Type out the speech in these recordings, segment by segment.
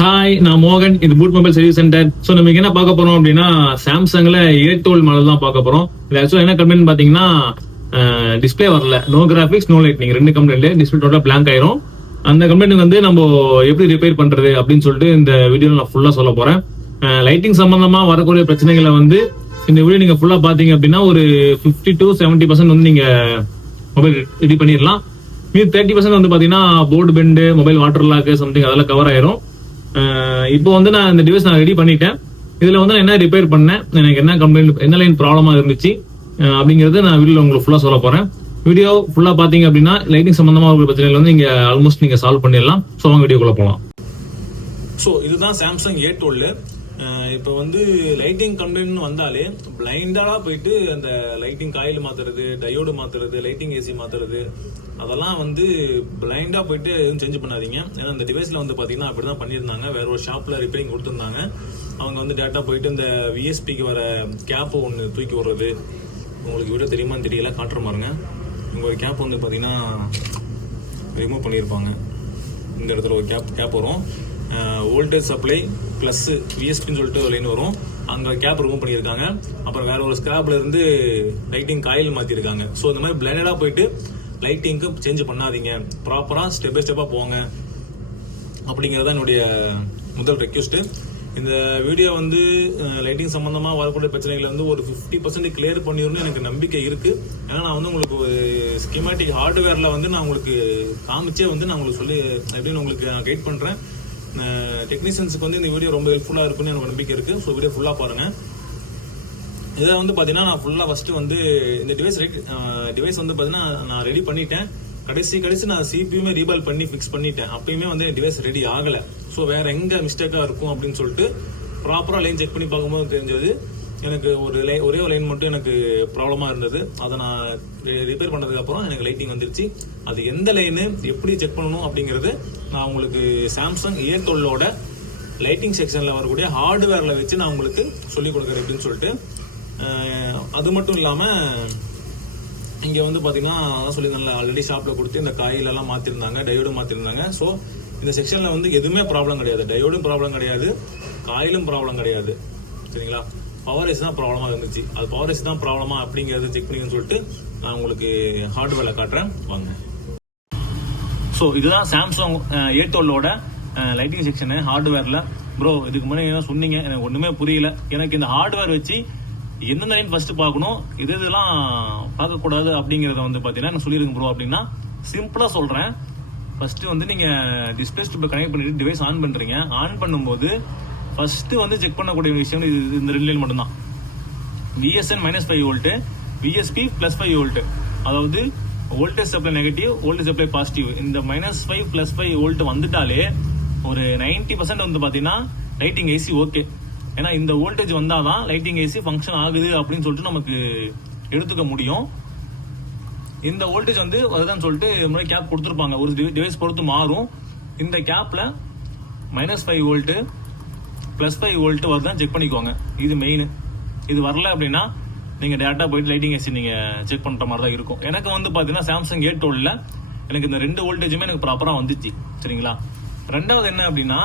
Hi, நான் மோகன். இது boot mobile service centre. So நம்ம என்ன பார்க்க போறோம் அப்படின்னா, சாம்சங்ல A12 மாடல் தான் பார்க்க போறோம். இது ஆக்சுவலா என்ன கம்ப்ளைண்ட் பாத்தீங்கன்னா, டிஸ்பிளே வரல, நோ கிராபிக்ஸ் நோ லைட்னிங், ரெண்டு கம்ப்ளைண்ட். டிஸ்பிளே டோட்டலா பிளாங்க் ஆயிரும். அந்த கம்ப்ளைண்ட் வந்து நம்ம எப்படி ரிப்பேர் பண்றது அப்படின்னு சொல்லிட்டு இந்த வீடியோல நான் ஃபுல்லா சொல்ல போறேன். லைட்டிங் சம்பந்தமா வரக்கூடிய பிரச்சனைகளை வந்து இந்த வீடியோ நீங்க ஃபுல்லா பாத்தீங்க அப்படின்னா ஒரு 50 to 70% வந்து நீங்க மொபைல் ரெடி பண்ணிடலாம். மீது 30% வந்து பாத்தீங்கன்னா board bend, mobile water log something அதெல்லாம் கவர் ஆயிரும். இப்போ வந்து நான் இந்த டிவைஸ் நான் ரெடி பண்ணிட்டேன். இதுல வந்து நான் என்ன ரிப்பேர் பண்ணேன், எனக்கு என்ன கம்ப்ளைண்ட், என்ன லைன் ப்ராப்ளமா இருந்துச்சு அப்படிங்கறது நான் வீடியோல உங்களுக்கு ஃபுல்லா சொல்ல போறேன். வீடியோ ஃபுல்லா பாத்தீங்க அப்படின்னா லைட்டிங் சம்பந்தமா ஒரு பிரச்சனைகள் வந்து நீங்க ஆல்மோஸ்ட் நீங்க சால்வ் பண்ணிடலாம். ஸோ வாங்க வீடியோக்குள்ள போகலாம். ஸோ இதுதான் சாம்சங் A12. இப்போ வந்து லைட்டிங் கம்ப்ளைண்ட் வந்தாலே பிளைண்டா போயிட்டு அந்த லைட்டிங் காயில் மாத்துறது, டயோடு மாத்துறது, லைட்டிங் ஏசி மாத்துறது, அதெல்லாம் வந்து பிளைண்டா போயிட்டு எதுவும் சேஞ்ச் பண்ணாதீங்க. ஏன்னா இந்த டிவைஸ்ல வந்து பாத்தீங்கன்னா அப்படிதான் பண்ணியிருந்தாங்க. வேற ஒரு ஷாப்ல ரிப்பேரிங் கொடுத்துருந்தாங்க. அவங்க வந்து டேட்டா போயிட்டு இந்த விஎஸ்பிக்கு வர கேப் ஒன்று தூக்கி விடுறது, உங்களுக்கு வீடியோ தெரியுமான்னு தெரியல, காட்டுற பாருங்க. இங்க ஒரு கேப் வந்து பாத்தீங்கன்னா ரிமூவ் பண்ணியிருப்பாங்க. இந்த இடத்துல ஒரு கேப் வரும், வோல்டேஜ் சப்ளை பிளஸ் விஎஸ்பின்னு சொல்லிட்டு ஒரு லைன் வரும், அங்க கேப் ரிமூவ் பண்ணியிருக்காங்க. அப்புறம் வேற ஒரு ஸ்கிராப்ல இருந்து லைட்டிங் காயில் மாத்திருக்காங்க. ஸோ இந்த மாதிரி பிளைண்டடா போயிட்டு லைட்டிங்க்கு சேஞ்ச் பண்ணாதீங்க, ப்ராப்பரா ஸ்டெப் பை ஸ்டெப்பா போங்க அப்படிங்கறத என்னுடைய முதல் ரெக்வெஸ்ட். இந்த வீடியோ வந்து லைட்டிங் சம்பந்தமா வரக்கூடிய பிரச்சனைகளை வந்து ஒரு 50% கிளியர் பண்ணிடணும்னு எனக்கு நம்பிக்கை இருக்கு. ஏன்னா நான் வந்து உங்களுக்கு ஒரு ஸ்கீமேட்டிக் ஹார்ட்வேர்ல வந்து நான் உங்களுக்கு காமிச்சே வந்து நான் உங்களுக்கு சொல்லி எப்படின்னு உங்களுக்கு நான் கைட் பண்றேன். டெக்னீஷியன்ஸுக்கு வந்து இந்த வீடியோ ரொம்ப ஹெல்ப்ஃபுல்லா இருக்குன்னு எனக்கு நம்பிக்கை இருக்கு. ஸோ வீடியோ ஃபுல்லா பாருங்க. இதை வந்து பாத்தீங்கன்னா நான் ஃபுல்லா ஃபர்ஸ்ட் வந்து இந்த டிவைஸ் வந்து பாத்தீங்கன்னா நான் ரெடி பண்ணிட்டேன். கடைசி நான் சிபியுமே ரீபால் பண்ணி ஃபிக்ஸ் பண்ணிட்டேன். அப்பயுமே வந்து டிவைஸ் ரெடி ஆகல. ஸோ வேற எங்க மிஸ்டேக்கா இருக்கும் அப்படின்னு சொல்லிட்டு ப்ராப்பரா லைன் செக் பண்ணி பார்க்கும்போது தெரிஞ்சது எனக்கு ஒரே ஒரு லைன் மட்டும் எனக்கு ப்ராப்ளமா இருந்தது. அதை நான் ரிப்பேர் பண்ணதுக்கு அப்புறம் எனக்கு லைட்டிங் வந்துருச்சு. அது எந்த லைனு எப்படி செக் பண்ணணும் அப்படிங்கறது நான் உங்களுக்கு சாம்சங் A12ஓட லைட்டிங் செக்ஷன்ல வரக்கூடிய ஹார்ட்வேர்ல வச்சு நான் உங்களுக்கு சொல்லிக் கொடுக்குறேன் அப்படின்னு சொல்லிட்டு. அது மட்டும் இல்லாம இங்க வந்து பாத்தீங்கன்னா அதான் சொல்லியிருந்தாங்க, ஆல்ரெடி ஷாப்ல கொடுத்து இந்த காயில் எல்லாம் மாத்திருந்தாங்க, டயோடும் மாத்திருந்தாங்க. ஸோ இந்த செக்ஷன்ல வந்து எதுவுமே ப்ராப்ளம் கிடையாது, டயோடும் ப்ராப்ளம் கிடையாது, காயிலும் ப்ராப்ளம் கிடையாது. சரிங்களா? பவர் ஏசி தான் ப்ராப்ளமா இருந்துச்சு. அது பவர் ஏசி தான் ப்ராப்ளமா அப்படிங்கறத செக் பண்ணிக்கன்னு சொல்லிட்டு நான் உங்களுக்கு ஹார்ட்வேர்ல காட்டுறேன் வாங்க. ஸோ இதுதான் சாம்சங் A12ஓட லைட்டிங் செக்ஷன் ஹார்ட்வேர்ல. ப்ரோ இதுக்கு முன்னாடி என்ன சொன்னீங்க, எனக்கு ஒண்ணுமே புரியல. எனக்கு இந்த ஹார்ட்வேர் வச்சு எந்தெந்த லைன் ஃபர்ஸ்ட் பார்க்கணும், இதெல்லாம் பார்க்கக்கூடாது அப்படிங்கறத வந்து பாத்தீங்கன்னா நான் சொல்லிருங்க ப்ரோ அப்படின்னா சிம்பிளா சொல்றேன். ஃபர்ஸ்ட் வந்து நீங்க டிஸ்பிளே ஸ்ட்ரிப்பை கனெக்ட் பண்ணிட்டு டிவைஸ் ஆன் பண்றீங்க. ஆன் பண்ணும்போது ஃபர்ஸ்ட் வந்து செக் பண்ணக்கூடிய விஷயம் இந்த ரெண்டு லைன் மட்டும் தான். VSN -5 volt, VSP +5 volt. அதாவது voltage supply negative, voltage supply positive. இந்த -5 +5 வோல்ட் வந்துட்டாலே ஒரு 90% வந்து பாத்தீங்கன்னா லைட்டிங் ஏசி ஓகே. ஏன்னா இந்த வோல்டேஜ் வந்தாதான் லைட்டிங் ஏசி ஃபங்க்ஷன் ஆகுது அப்படின்னு சொல்லிட்டு நமக்கு எடுத்துக்க முடியும். இந்த வோல்டேஜ் வந்து அதுதான் சொல்லிட்டு முன்னாடி கேப் கொடுத்துருப்பாங்க, ஒரு டிவைஸ் பொறுத்து மாறும். இந்த கேப்ல -5 வோல்ட் +5 வோல்ட் வருதான் செக் பண்ணிக்கோங்க. இது மெயின். இது வரல அப்படின்னா நீங்க டேரக்டா போயிட்டு லைட்டிங் ஏசி நீங்க செக் பண்ற மாதிரி தான் இருக்கும். எனக்கு வந்து பாத்தீங்கன்னா சாம்சங் A12ல எனக்கு இந்த ரெண்டு வோல்டேஜுமே எனக்கு ப்ராப்பரா வந்துச்சு. சரிங்களா? ரெண்டாவது என்ன அப்படின்னா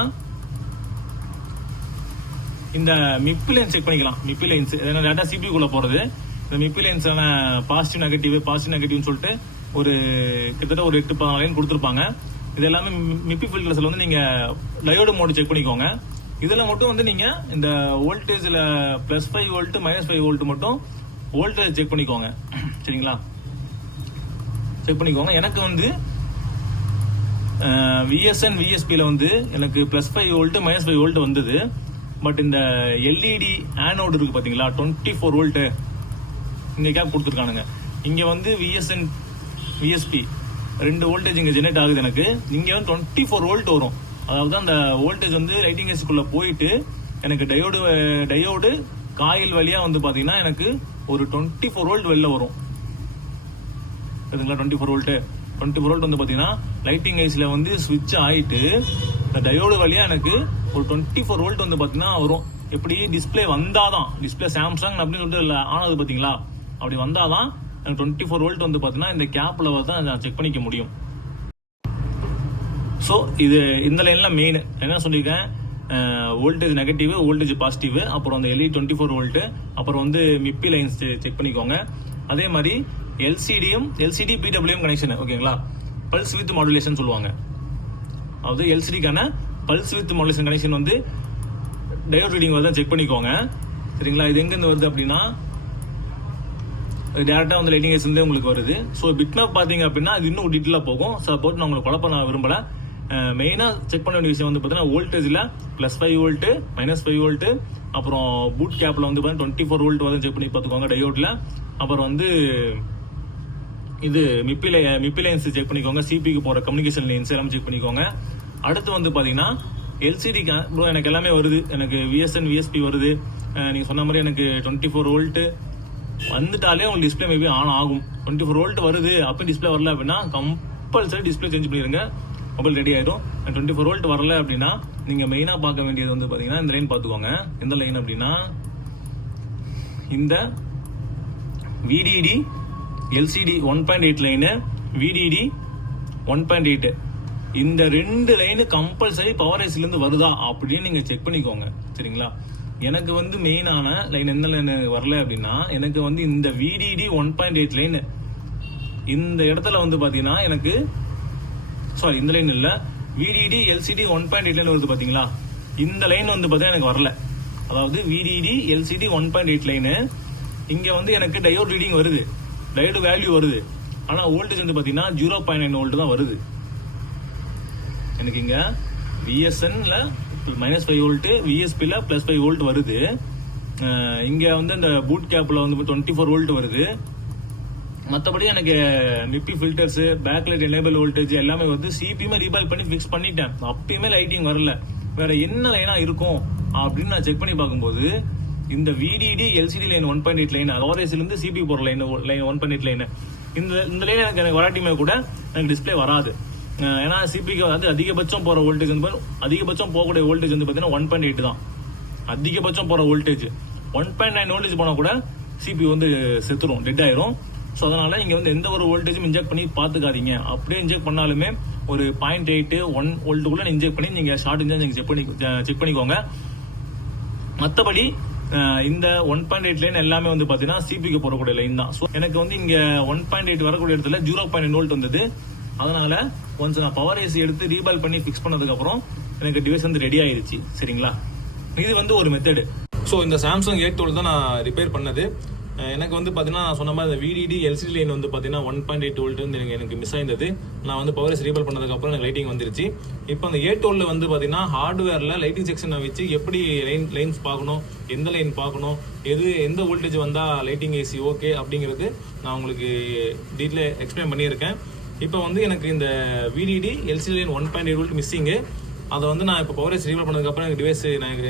இந்த மிப்பி லைன் செக் பண்ணிக்கலாம். மிப்பி லைன்ஸ் டேட்டா சிபிக்குள்ள போறது. இந்த மிப்பி லைன்ஸான பாசிட்டிவ் நெகட்டிவ்னு சொல்லிட்டு ஒரு கிட்டத்தட்ட ஒரு 8-10 லைன் கொடுத்துருப்பாங்க. இது எல்லாமே மிப்பி ஃபில்டர்ஸ்ல வந்து நீங்க டயோடு மோடு செக் பண்ணிக்கோங்க. இதுல மட்டும் வந்து நீங்க இந்த வோல்டேஜ்ல +5 வோல்ட் -5 வோல்ட் மட்டும் வோல்டேஜ் செக் பண்ணிக்கோங்க. சரிங்களா? செக் பண்ணிக்கோங்க. எனக்கு வந்து VSN VSPல வந்து எனக்கு +5 வோல்ட் -5 வோல்ட் வந்தது. பட் இந்த LED ஆனோடு இருக்கு பாத்தீங்களா, 24 வோல்ட், இங்க கேப் கொடுத்துருக்கானுங்க. இங்க வந்து VSN VSP ரெண்டு வோல்டேஜ் இங்க ஜெனரேட் ஆகுது. எனக்கு இங்க வந்து 24 வோல்ட் வரும். அதாவது அந்த வோல்டேஜ் வந்து லைட்டிங் ஏசிக்குள்ள போயிட்டு எனக்கு டயோடு காயில் வழியா வந்து பாத்தீங்கன்னா எனக்கு ஒரு 24 வோல்ட் வெளில வரும். 24 வோல்ட் வந்து பாத்தீங்கன்னா லைட்டிங் ஏசில வந்து ஸ்விட்ச் ஆயிட்டு இந்த டயோடு வழியா எனக்கு ஒரு 24 வோல்ட் வந்து பாத்தீங்கன்னா வரும். எப்படி டிஸ்பிளே வந்தாதான், டிஸ்பிளே சாம்சங் அப்படின்னு சொல்லிட்டு ஆனது பாத்தீங்களா, அப்படி வந்தாதான் எனக்கு 24 வோல்ட் வந்து பாத்தீங்கன்னா இந்த கேப்ல தான் நான் செக் பண்ணிக்க முடியும். ஸோ இது இந்த லைன்ல மெயின் என்ன சொல்லியிருக்கேன், வோல்டேஜ் நெகட்டிவ், வோல்டேஜ் பாசிட்டிவ், அப்புறம் அந்த எல்இ 24 வோல்ட், அப்புறம் வந்து மிப்பி லைன்ஸ் செக் பண்ணிக்கோங்க. அதே மாதிரி எல்சிடி பிடபிள்யூஎம் கனெக்ஷன், ஓகேங்களா, பல்ஸ் வித் மாடுலேஷன் சொல்லுவாங்க. அதாவது எல்சிடிக்கான பல்ஸ் வித் மாடுலேஷன் கனெக்ஷன் வந்து டயோட் ரீடிங் வருதா செக் பண்ணிக்கோங்க. சரிங்களா, இது எங்கேருந்து வருது அப்படின்னா டேரக்டா வந்து லைட்டிங் ஏஜென்ட்லேயே உங்களுக்கு வருது. ஸோ பிட்மேப் பார்த்தீங்க அப்படின்னா அது இன்னும் டீட்டெயிலாக போகும். சப்போஸ் நான் உங்களுக்கு குழப்பம் நான் விரும்பல. மெயினாக செக் பண்ண வேண்டிய விஷயம் வந்து பார்த்தீங்கன்னா வோல்டேஜில் +5 வோல்ட், -5 வோல்ட், அப்புறம் பூட் கேப்பில் வந்து பார்த்தீங்கன்னா 24 வோல்ட் வந்து செக் பண்ணி பார்த்துக்கோங்க டயோட்டில். அப்புறம் வந்து இது மிப்பி லைன்ஸ் செக் பண்ணிக்கோங்க. சிபிக்கு போகிற கம்யூனிகேஷன் லைன்ஸ் எல்லாம் செக் பண்ணிக்கோங்க. அடுத்து வந்து பார்த்தீங்கன்னா எல்சிடி ப்ரோ எனக்கு எல்லாமே வருது. எனக்கு விஎஸ்என் விஎஸ்பி வருது. நீங்கள் சொன்ன மாதிரி எனக்கு 24 வோல்ட் வந்துட்டாலே உங்களுக்கு டிஸ்பிளே மேபி ஆன் ஆகும். 24 வோல்ட் வருது அப்போ டிஸ்பிளே வரல அப்படின்னா கம்பல்சரி டிஸ்பிளே சேஞ்ச் பண்ணிடுங்க, மொபைல் ரெடி ஆயிடும். 24 வோல்ட் வரல அப்படின்னா நீங்கள் மெயினாக பார்க்க வேண்டியது வந்து பார்த்தீங்கன்னா இந்த லைன் பார்த்துக்கோங்க. எந்த லைன் அப்படின்னா இந்த விடிடி எல்சிடி 1.8 லைனு, விடிடி 1.8, இந்த 2 லைனு கம்பல்சரி பவர் ஐசிலேருந்து வருதா அப்படின்னு நீங்கள் செக் பண்ணிக்கோங்க. சரிங்களா, எனக்கு வந்து மெயினான லைன் எந்த லைன் வரல அப்படின்னா எனக்கு வந்து இந்த விடிடி 1.8 லைன் இந்த இடத்துல வந்து பார்த்தீங்கன்னா எனக்கு சாரி இந்த லைன் இல்லை, விடிடி எல்சிடி 1.8 லைன் வருது பார்த்தீங்களா, இந்த லைன் வந்து பார்த்தீங்கன்னா எனக்கு வரல. அதாவது விடிடி எல்சிடி 1.8 லைனு இங்கே வந்து எனக்கு டயோட் ரீடிங் வருது, டயோடு வேல்யூ வருது. ஆனால் வோல்டேஜ் வந்து பார்த்தீங்கன்னா 0.9 வோல்ட் தான் வருது. எனக்கு இங்கே விஎஸ்என்ல -5 வோல்ட், விஎஸ்பியில் +5 வோல்ட் வருது. இங்கே வந்து இந்த பூட் கேப்பில் வந்து 24 வோல்ட் வருது. மற்றபடி எனக்கு மிப்பி ஃபில்டர்ஸ், பேக்லைட் எனேபிள் வோல்டேஜ் எல்லாமே வந்து சிபியுமே ரீபால் பண்ணி ஃபிக்ஸ் பண்ணிட்டேன். அப்பயுமே லைட்டிங் வரல. வேற என்ன லைனா இருக்கும் அப்படின்னு நான் செக் பண்ணி பார்க்கும்போது இந்த விடிடி எல்சிடி லைன் 1.8 லைன், ஓஆர்எஸ்லேருந்து சிபி போகிற லைன் 1.8 லைன், இந்த லைன் எனக்கு வராட்டியுமே கூட எனக்கு டிஸ்பிளே வராது. ஏன்னா சிபிக்கு வந்து அதிகபட்சம் போகிற வோல்டேஜ் வந்து அதிகபட்சம் போகக்கூடிய வோல்டேஜ் வந்து பார்த்தீங்கன்னா 1.8 தான் அதிகபட்சம் போகிற வோல்டேஜ். 1.9 வோல்டேஜ் போனால் கூட சிபி வந்து செத்துரும், டெட் ஆயிரும். ஸோ அதனால இங்கே வந்து எந்த ஒரு வோல்டேஜும் இன்ஜெக்ட் பண்ணி பார்த்துக்காதீங்க. அப்படியே இன்ஜெக்ட் பண்ணாலுமே ஒரு 0.8 1 வோல்ட்டுக்குள்ள இன்ஜெக்ட் பண்ணி நீங்கள் ஷார்ட் இன்ஜெக்ட் நீங்கள் செக் பண்ணிக்கோங்க. மற்றபடி இந்த 1.8 லைன் எல்லாமே வந்து பார்த்தீங்கன்னா சிபிக்கு போடக்கூடிய லைன் தான். ஸோ எனக்கு வந்து இங்கே 1.8 வரக்கூடிய இடத்துல 0.9 வோல்ட் வந்தது. அதனால கொஞ்சம் நான் பவர் ஏசி எடுத்து ரீபால் பண்ணி ஃபிக்ஸ் பண்ணதுக்கு அப்புறம் எனக்கு டிவைஸ் வந்து ரெடி ஆயிருச்சு. சரிங்களா, இது வந்து ஒரு மெத்தடு. ஸோ இந்த சாம்சங் 812 தான் நான் ரிப்பேர் பண்ணது. எனக்கு வந்து பார்த்தீங்கன்னா நான் சொன்ன மாதிரி இந்த விடிடி எல்சிடி லைன் வந்து பார்த்தீங்கன்னா 1.8 வோல்ட் வந்து எனக்கு மிஸ் ஆயிருந்தது. நான் வந்து பவர் ஏசி ரீபால் பண்ணதுக்கப்புறம் எனக்கு லைட்டிங் வந்துருச்சு. இப்போ அந்த 812 வந்து பார்த்தீங்கன்னா ஹார்ட்வேரில் லைட்டிங் செக்ஷனை வச்சு எப்படி லைன்ஸ் பார்க்கணும், எந்த லைன் பார்க்கணும், எந்த வோல்டேஜ் வந்தால் லைட்டிங் ஏசி ஓகே அப்படிங்கிறது நான் உங்களுக்கு டீட்டெயிலாக எக்ஸ்பிளைன் பண்ணியிருக்கேன். இப்போ வந்து எனக்கு இந்த விடிடி எல்சிடி லைன் 1.8 வோல்ட் மிஸ்ஸிங்கு, அதை வந்து நான் இப்போ பவர் ஏசி ரீபால் பண்ணதுக்கப்புறம் எனக்கு டிவைஸ்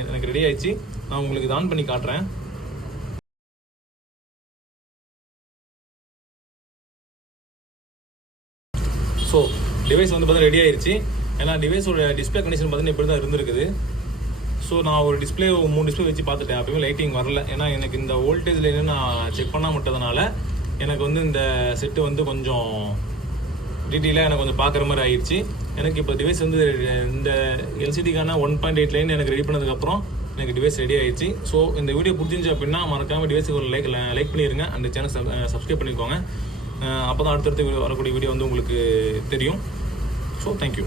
எனக்கு ரெடி ஆயிடுச்சு. நான் உங்களுக்கு இதை ஆன் பண்ணி காட்டுறேன். ஸோ டிவைஸ் வந்து பார்த்தீங்கன்னா ரெடி ஆயிடுச்சு. ஏன்னா டிவைஸோட டிஸ்பிளே கண்டிஷன் பார்த்தீங்கன்னா இப்படி தான் இருந்திருக்குது. ஸோ நான் ஒரு 3 டிஸ்பிளே வச்சு பார்த்துட்டேன், அப்பயுமே லைட்டிங் வரல. ஏன்னா எனக்கு இந்த வோல்டேஜில் என்ன நான் செக் பண்ணாம விட்டதுனால எனக்கு வந்து இந்த செட்டு வந்து கொஞ்சம் டீட்டெயிலாக எனக்கு கொஞ்சம் பார்க்குற மாதிரி ஆயிடுச்சு. எனக்கு இப்போ டிவைஸ் வந்து இந்த எல்சிடிக்கான 1.8 லைன் எனக்கு ரெடி பண்ணதுக்கப்புறம் எனக்கு டிவைஸ் ரெடி ஆயிடுச்சு. ஸோ இந்த வீடியோ பிடிச்சிருந்துச்சு அப்படின்னா மறக்காமல் டிவைஸுக்கு ஒரு லைக் பண்ணிடுங்க. அந்த சேனல் சப்ஸ்கிரைப் பண்ணிக்கோங்க. அப்போ தான் அடுத்தடுத்து வரக்கூடிய வீடியோ வந்து உங்களுக்கு தெரியும். So thank you.